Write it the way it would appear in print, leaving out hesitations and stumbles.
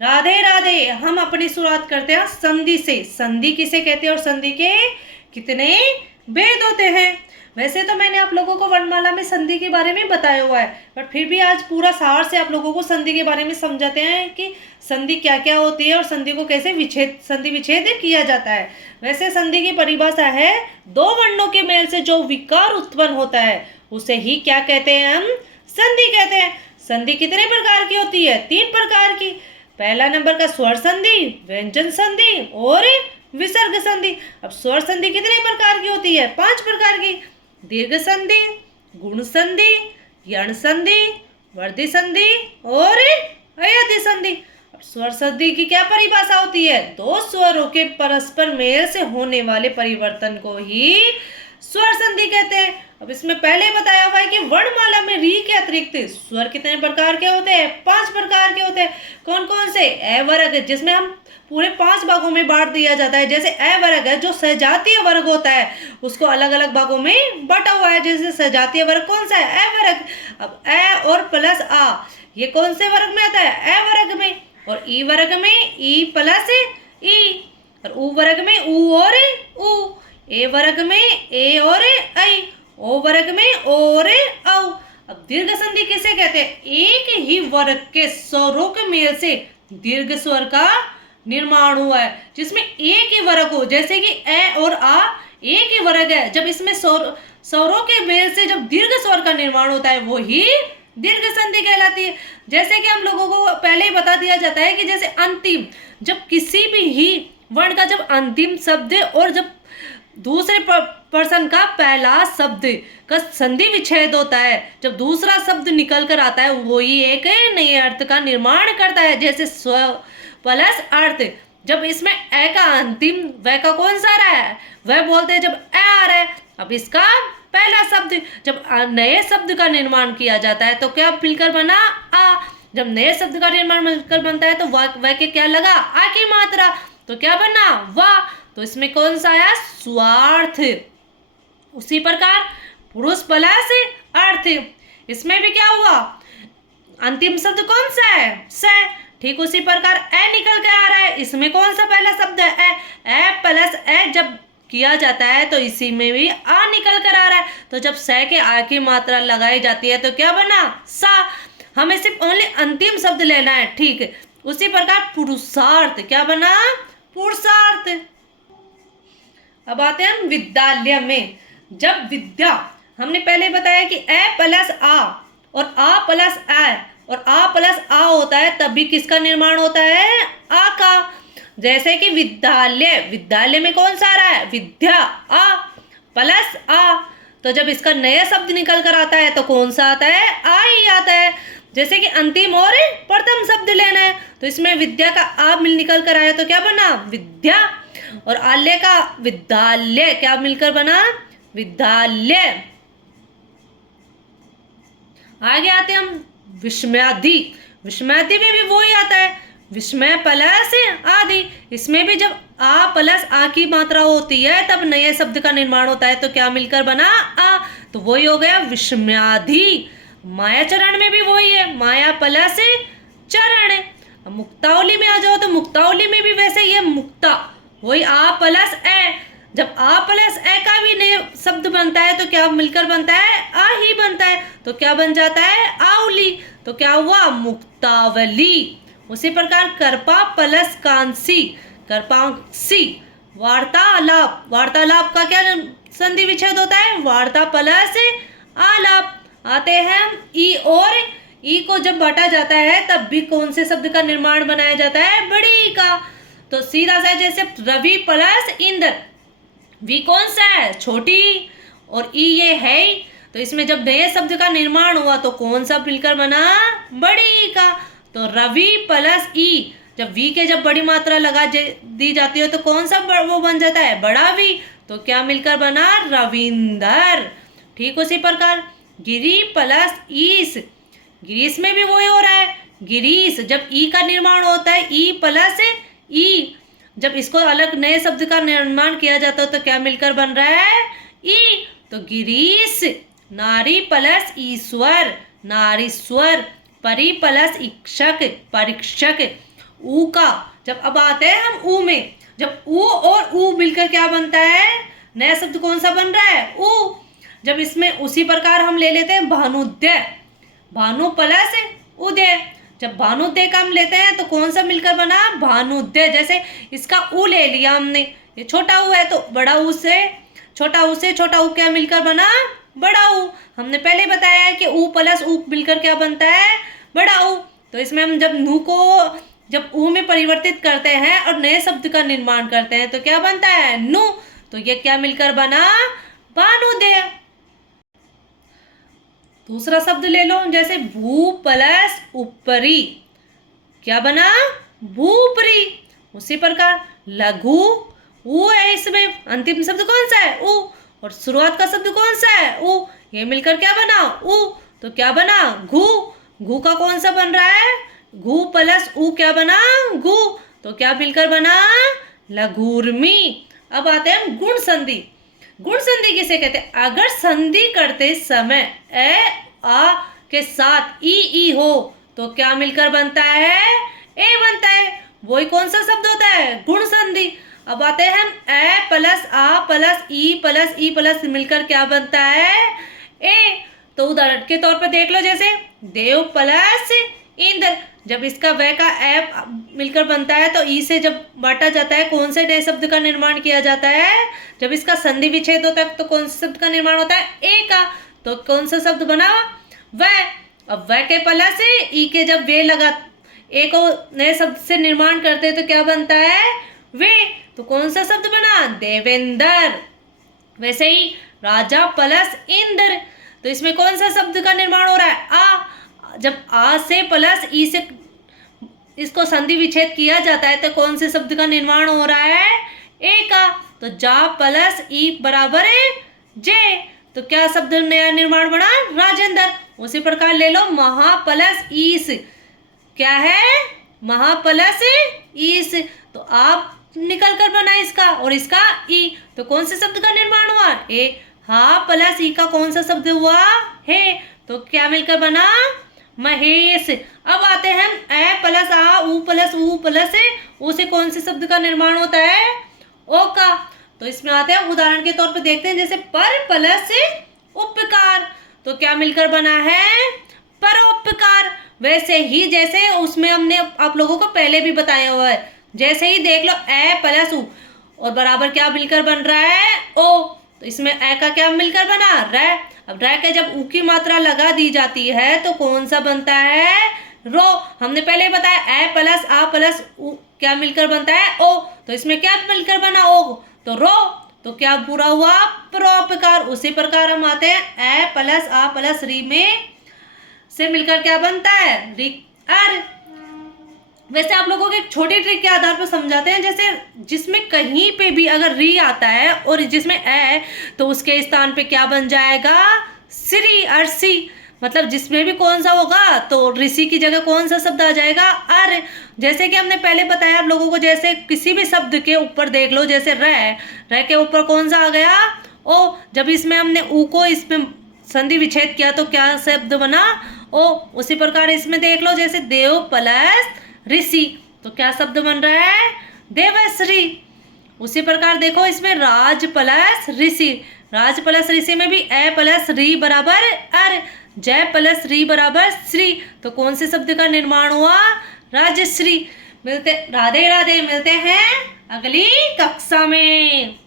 राधे राधे। हम अपनी शुरुआत करते हैं संधि से। संधि किसे कहते हैं और संधि के कितने भेद होते हैं। वैसे तो मैंने आप लोगों को वर्णमाला में संधि के बारे में बताया हुआ है, पर फिर भी आज पूरा सार से आप लोगों को संधि के बारे में समझाते हैं कि संधि क्या क्या होती है और संधि को कैसे संधि विच्छेद किया जाता है। वैसे संधि की परिभाषा है, दो वर्णों के मेल से जो विकार उत्पन्न होता है उसे ही क्या कहते हैं, हम संधि कहते हैं। संधि कितने प्रकार की होती है, 3 प्रकार की। पहला नंबर का स्वर संधि, व्यंजन संधि और विसर्ग संधि। अब स्वर संधि कितने प्रकार की होती है, 5 प्रकार की। दीर्घ संधि, गुण संधि, यण संधि, वर्धि संधि और अयधि संधि। अब स्वर संधि की क्या परिभाषा होती है, दो स्वरों के परस्पर मेल से होने वाले परिवर्तन को ही स्वर संधि कहते हैं। अब इसमें पहले बताया हुआ है कि वर्णमाला में री के अतिरिक्त स्वर कितने प्रकार के होते हैं, 5 प्रकार के होते हैं। कौन कौन से, ए वर्ग, जिसमें हम पूरे 5 भागों में बांट दिया जाता है। जैसे ए वर्ग है जो सजातीय वर्ग होता है, उसको अलग अलग भागों में बांटा हुआ है। जैसे सजातीय वर्ग कौन सा है, ए वर्ग। अब ए और प्लस आ, ये कौन से वर्ग में आता है, ए वर्ग में। और ई वर्ग में ई प्लस ई, और उ वर्ग में उ और उ, ए वर्ग में ए और ऐ, ओ वर्ग में ओ और औ। अब दीर्घ संधि किसे कहते हैं, एक ही वर्ग के स्वरों के मेल से दीर्घ स्वर का निर्माण हुआ है, जिसमें एक ही वर्ग हो। जैसे कि ए और आ एक ही वर्ग है, जब इसमें स्वरों के मेल से जब दीर्घ स्वर का निर्माण होता है वो ही दीर्घ संधि कहलाती है। जैसे कि हम लोगों को पहले ही बता दिया जाता है कि जैसे अंतिम, जब किसी भी ही वर्ण का जब अंतिम शब्द और जब दूसरे पर्सन का पहला शब्द का संधि विच्छेद होता है, जब दूसरा शब्द निकल कर आता है वो ही एक नए अर्थ का निर्माण करता है। जैसे स्व प्लस अर्थ, जब इसमें ए का अंतिम वह का कौन सा रहा है, वह बोलते हैं जब ए आ रहा है। अब इसका पहला शब्द, जब नए शब्द का निर्माण किया जाता है तो क्या मिलकर बना, आ। जब नए शब्द का निर्माण मिलकर बनता है तो वह के क्या लगा, आ की मात्रा, तो क्या बना, वाह। तो इसमें कौन सा आया, स्वार्थ। उसी प्रकार पुरुष प्लस अर्थ, इसमें भी क्या हुआ, अंतिम शब्द कौन सा है, स। ठीक उसी प्रकार ए निकल के आ रहा है, इसमें कौन सा पहला शब्द है, ए प्लस ए जब किया जाता है तो इसी में भी आ निकल कर आ रहा है। तो जब स के आ की मात्रा लगाई जाती है तो क्या बना, सा। हमें सिर्फ ओनली अंतिम शब्द लेना है, ठीक। उसी प्रकार पुरुषार्थ, क्या बना, पुरुषार्थ। अब आते हैं हम विद्यालय में। जब विद्या, हमने पहले बताया कि ए प्लस आ और आ प्लस ए और आ प्लस आ होता है, तब भी किसका निर्माण होता है, आ का। जैसे कि विद्यालय, विद्यालय में कौन सा आ रहा है, विद्या, आ प्लस आ, तो जब इसका नया शब्द निकल कर आता है तो कौन सा आता है, आ ही आता है। जैसे कि अंतिम और प्रथम शब्द लेना है तो इसमें विद्या का आ मिल निकल कर आया तो क्या बना, विद्या। और आल्य का विद्यालय क्या मिलकर बना, विद्यालय। आगे आते हैं हम विस्मयादि। विस्मयादि में भी वही आता है, विस्मय प्लस आदि। इसमें भी जब आ प्लस आ की मात्रा होती है तब नए शब्द का निर्माण होता है तो क्या मिलकर बना, आ। तो वही हो गया विस्मयादि। माया चरण में भी वही है, माया प्लस चरण। मुक्तावली में आ जाओ तो मुक्तावली में भी वैसे ही है, मुक्ता, वही आ प्लस ए। जब आ प्लस ए का भी नए शब्द बनता है तो क्या मिलकर बनता है, आ ही बनता है, तो क्या बन जाता है, आवली। तो क्या हुआ, मुक्तावली। उसी प्रकार कर्पा प्लस कांसी, कर्पांसी। वार्तालाप, वार्तालाप का क्या संधि विच्छेद होता है, वार्ता प्लस आलाप। आते हैं ई, और ई को जब बांटा जाता है तब भी कौन से शब्द का निर्माण बनाया जाता है, बड़ी का। तो सीधा सा जैसे रवि प्लस इंद्र, वी कौन सा है, छोटी, और ई ये है, तो इसमें जब नए शब्द का निर्माण हुआ तो कौन सा मिलकर बना, बड़ी का। तो रवि प्लस ई, जब वी के जब बड़ी मात्रा लगा दी जाती है तो कौन सा वो बन जाता है, बड़ा वी। तो क्या मिलकर बना, रविंदर। ठीक उसी प्रकार गिरी प्लस ईस, गिरीश में भी वही हो रहा है, गिरीश। जब ई का निर्माण होता है, ई प्लस ई, जब इसको अलग नए शब्द का निर्माण किया जाता है तो क्या मिलकर बन रहा है, ई। तो गिरीश। नारी प्लस ईश्वर, नारीश्वर। परी प्लस इक्षक, परीक्षक। ऊ का, जब अब आते हैं हम ऊ में, जब ऊ और ऊ मिलकर क्या बनता है, नया शब्द कौन सा बन रहा है, ऊ। जब इसमें उसी प्रकार हम ले लेते हैं भानुद्य, भानु प्लस उदय, जब भानुद्य का हम लेते हैं तो कौन सा मिलकर बना, भानुद्य। जैसे इसका ऊ ले लिया हमने, ये छोटा ऊ है तो बड़ा ऊ से छोटा ऊ क्या मिलकर बना, बड़ा ऊ। हमने पहले बताया है कि ऊ प्लस ऊ मिलकर क्या बनता है, बड़ा ऊ। तो इसमें हम जब नू को जब ऊ में परिवर्तित करते हैं और नए शब्द का निर्माण करते हैं तो क्या बनता है, नु। तो ये क्या मिलकर बना, भानुदय। दूसरा शब्द ले लो, जैसे भू प्लस ऊपरी, क्या बना, भूपरी। उसी प्रकार लघु, ऊ है इसमें, अंतिम शब्द कौन सा है, ऊ, और शुरुआत का शब्द कौन सा है, ऊ। ये मिलकर क्या बना, ऊ। तो क्या बना, घू। घू का कौन सा बन रहा है, घू प्लस ऊ क्या बना, घू। तो क्या मिलकर बना, लघुर्मी। अब आते हैं गुण संधि। गुण संधि किसे कहते हैं, अगर संधि करते समय ए आ के साथ ई हो तो क्या मिलकर बनता है, ए बनता है। वही कौन सा शब्द होता है, गुण संधि। अब आते हैं हम ए प्लस आ प्लस ई प्लस मिलकर क्या बनता है, ए। तो उदाहरण के तौर पर देख लो, जैसे देव प्लस इंद्र, जब इसका व का ए मिलकर बनता है तो ई से जब बांटा जाता है कौन से नए शब्द का निर्माण किया जाता है, जब इसका संधि विच्छेद होता है तो कौन से शब्द का निर्माण होता है, ए का। तो कौन सा शब्द बना, व। अब व के प्लस ई के जब वे लगा, ए को नए शब्द से निर्माण करते हैं तो क्या बनता है, वे। तो कौन सा शब्द बना, देवेंद्र। वैसे ही राजा प्लस इंद्र, तो इसमें कौन सा शब्द का निर्माण हो रहा है, आ। जब आ से प्लस ई से इसको संधि विच्छेद किया जाता है तो कौन से शब्द का निर्माण हो रहा है, ए का। तो जा प्लस ई बराबर है जे, तो क्या शब्द नया निर्माण बना, राजेंद्र। उसी प्रकार ले लो महा प्लस ईस, क्या है, महा प्लस ईस। तो आप निकल कर बना इसका और इसका ई, तो कौन से शब्द का निर्माण हुआ, ए। हा प्लस ई का कौन सा शब्द हुआ, है। तो क्या मिलकर बना, महेश। अब आते हैं ए प्लस आ ऊ प्लस ऊ से कौन से शब्द का निर्माण होता है, ओ का। तो इसमें आते हैं उदाहरण के तौर पे देखते हैं, जैसे पर प्लस उपकार, तो क्या मिलकर बना है, परोपकार। वैसे ही जैसे उसमें हमने आप लोगों को पहले भी बताया हुआ है, जैसे ही देख लो ए प्लस ऊ और बराबर क्या मिलकर बन रहा है, ओ। तो इसमें ए का क्या मिलकर बना, रे। अब रे के जब ऊ की मात्रा लगा दी जाती है तो कौन सा बनता है, रो। हमने पहले बताया ए प्लस आ प्लस ऊ क्या मिलकर बनता है, ओ। तो इसमें क्या मिलकर बना, ओ, तो रो। तो क्या पूरा हुआ, परोपकार। उसी प्रकार हम आते हैं ए प्लस आ प्लस री में से मिलकर क्या बनता है, री अर। वैसे आप लोगों को एक छोटी ट्रिक के आधार पर समझाते हैं, जैसे जिसमें कहीं पे भी अगर री आता है और जिसमें ए तो उसके स्थान पे क्या बन जाएगा, श्री, अर्सी। मतलब जिसमें भी कौन सा होगा तो ऋषि की जगह कौन सा शब्द आ जाएगा, अर। जैसे कि हमने पहले बताया आप लोगों को, जैसे किसी भी शब्द के ऊपर देख लो, जैसे र के ऊपर कौन सा आ गया, ओ। जब इसमें हमने ऊ को इसमें संधि विच्छेद किया तो क्या शब्द बना, ओ। उसी प्रकार इसमें देख लो, जैसे देव प्लस ऋषि, तो क्या शब्द बन रहा है, देवश्री। उसी प्रकार देखो इसमें राज प्लस ऋषि, राज प्लस ऋषि में भी ए प्लस री बराबर अर, जय प्लस री बराबर श्री। तो कौन से शब्द का निर्माण हुआ, राजश्री। मिलते, राधे राधे, मिलते हैं अगली कक्षा में।